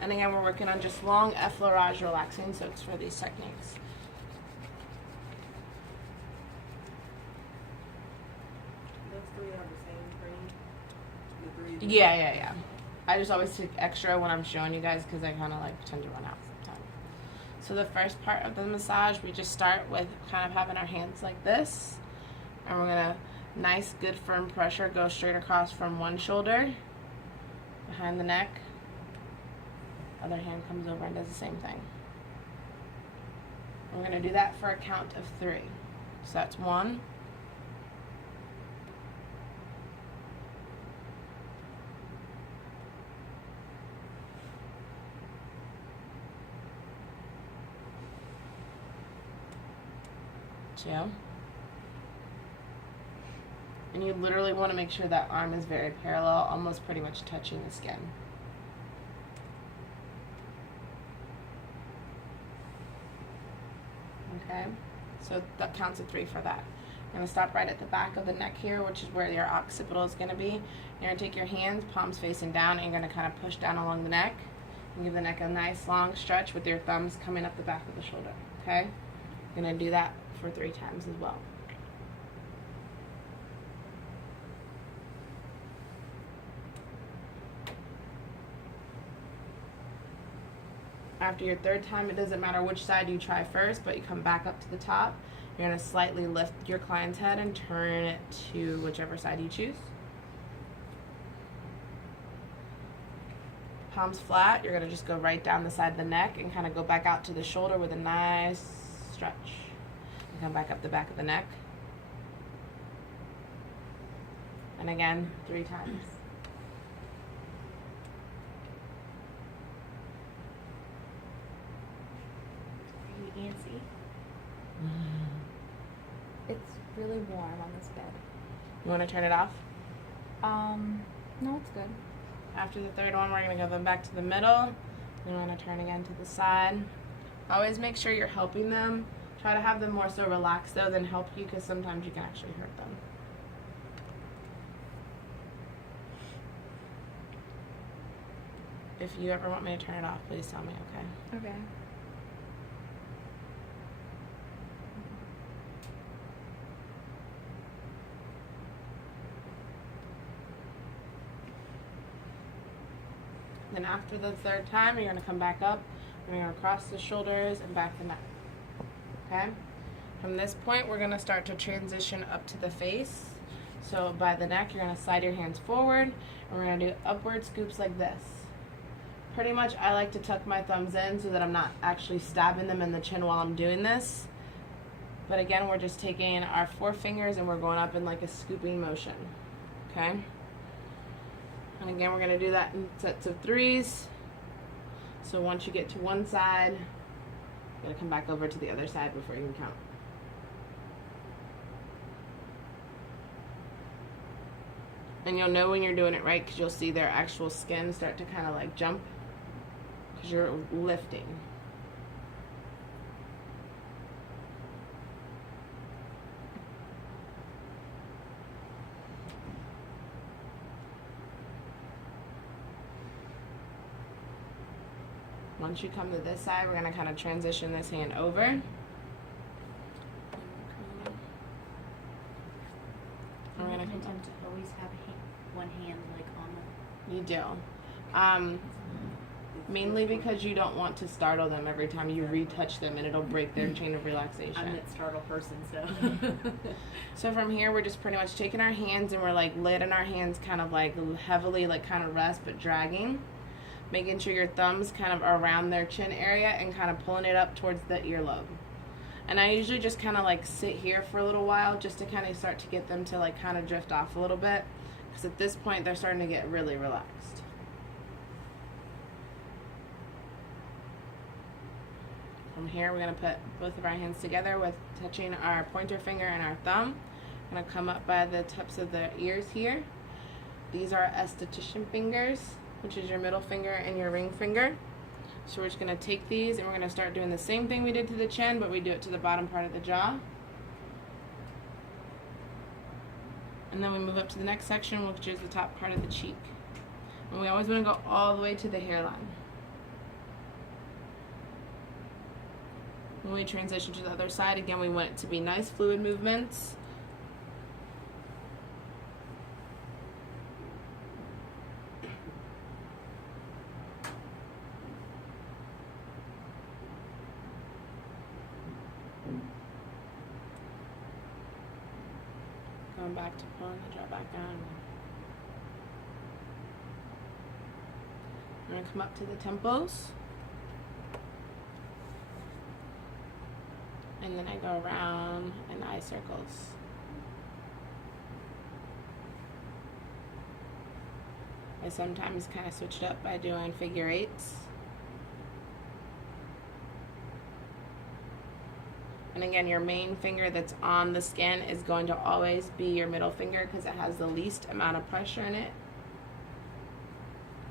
And again, we're working on just long effleurage relaxing, so it's for these techniques. Those three are the same three? Yeah. I just always take extra when I'm showing you guys because I kind of like tend to run out sometimes. So the first part of the massage, we just start with kind of having our hands like this. And we're going to, nice, good, firm pressure, go straight across from one shoulder, behind the neck. Other hand comes over and does the same thing. We're going to do that for a count of 3. So that's 1, 2. And you literally want to make sure that arm is very parallel, almost pretty much touching the skin. Okay, so that counts of 3 for that. You're going to stop right at the back of the neck here, which is where your occipital is going to be. You're going to take your hands, palms facing down, and you're going to kind of push down along the neck and give the neck a nice long stretch with your thumbs coming up the back of the shoulder. Okay, you're going to do that for 3 times as well. After your 3rd time, it doesn't matter which side you try first, but you come back up to the top. You're going to slightly lift your client's head and turn it to whichever side you choose. Palms flat, you're going to just go right down the side of the neck and kind of go back out to the shoulder with a nice stretch. And come back up the back of the neck. And again, 3 times. Antsy. It's really warm on this bed. You want to turn it off? No, it's good. After the 3rd one, we're going to go then back to the middle. You want to turn again to the side. Always make sure you're helping them. Try to have them more so relaxed though than help you, because sometimes you can actually hurt them. If you ever want me to turn it off, please tell me, okay? Okay. Then after the 3rd time, you're going to come back up, and you're going to cross the shoulders and back the neck. Okay? From this point, we're going to start to transition up to the face. So by the neck, you're going to slide your hands forward, and we're going to do upward scoops like this. Pretty much, I like to tuck my thumbs in so that I'm not actually stabbing them in the chin while I'm doing this. But again, we're just taking our 4 fingers and we're going up in like a scooping motion. Okay? And again, we're going to do that in sets of 3s. So once you get to one side, you're going to come back over to the other side before you can count. And you'll know when you're doing it right because you'll see their actual skin start to kind of like jump because you're lifting. Once you come to this side, we're going to kind of transition this hand over. I tend to always have one hand like on the. You do. Mainly because you don't want to startle them every time you retouch them and it'll break their chain of relaxation. I'm that startle person, so. So from here, we're just pretty much taking our hands and we're like letting our hands kind of like heavily like kind of rest but dragging. Making sure your thumbs kind of are around their chin area and kind of pulling it up towards the earlobe. And I usually just kind of like sit here for a little while just to kind of start to get them to like kind of drift off a little bit. Because at this point, they're starting to get really relaxed. From here, we're going to put both of our hands together with touching our pointer finger and our thumb. I'm going to come up by the tips of the ears here. These are esthetician fingers, which is your middle finger and your ring finger. So we're just going to take these and we're going to start doing the same thing we did to the chin, but we do it to the bottom part of the jaw. And then we move up to the next section, which is the top part of the cheek. And we always want to go all the way to the hairline. When we transition to the other side, again, we want it to be nice fluid movements. Going back to pulling the jaw back down. I'm going to come up to the temples. And then I go around in eye circles. I sometimes kind of switch it up by doing figure eights. And again, your main finger that's on the skin is going to always be your middle finger because it has the least amount of pressure in it.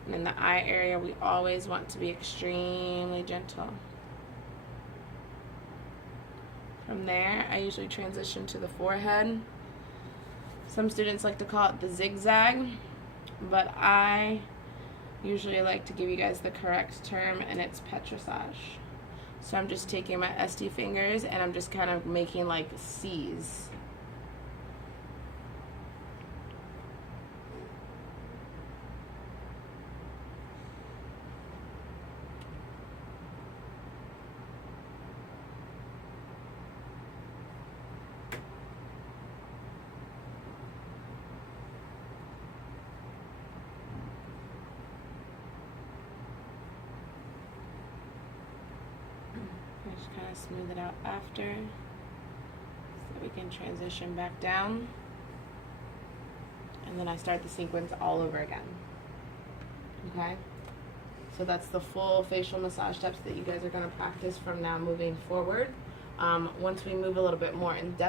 And in the eye area, we always want to be extremely gentle. From there, I usually transition to the forehead. Some students like to call it the zigzag, but I usually like to give you guys the correct term, and it's petrissage. So I'm just taking my SD fingers and I'm just kind of making like C's. Just kind of smooth it out after so we can transition back down, and then I start the sequence all over again. Okay, so that's the full facial massage steps that you guys are going to practice from now moving forward. Once we move a little bit more in depth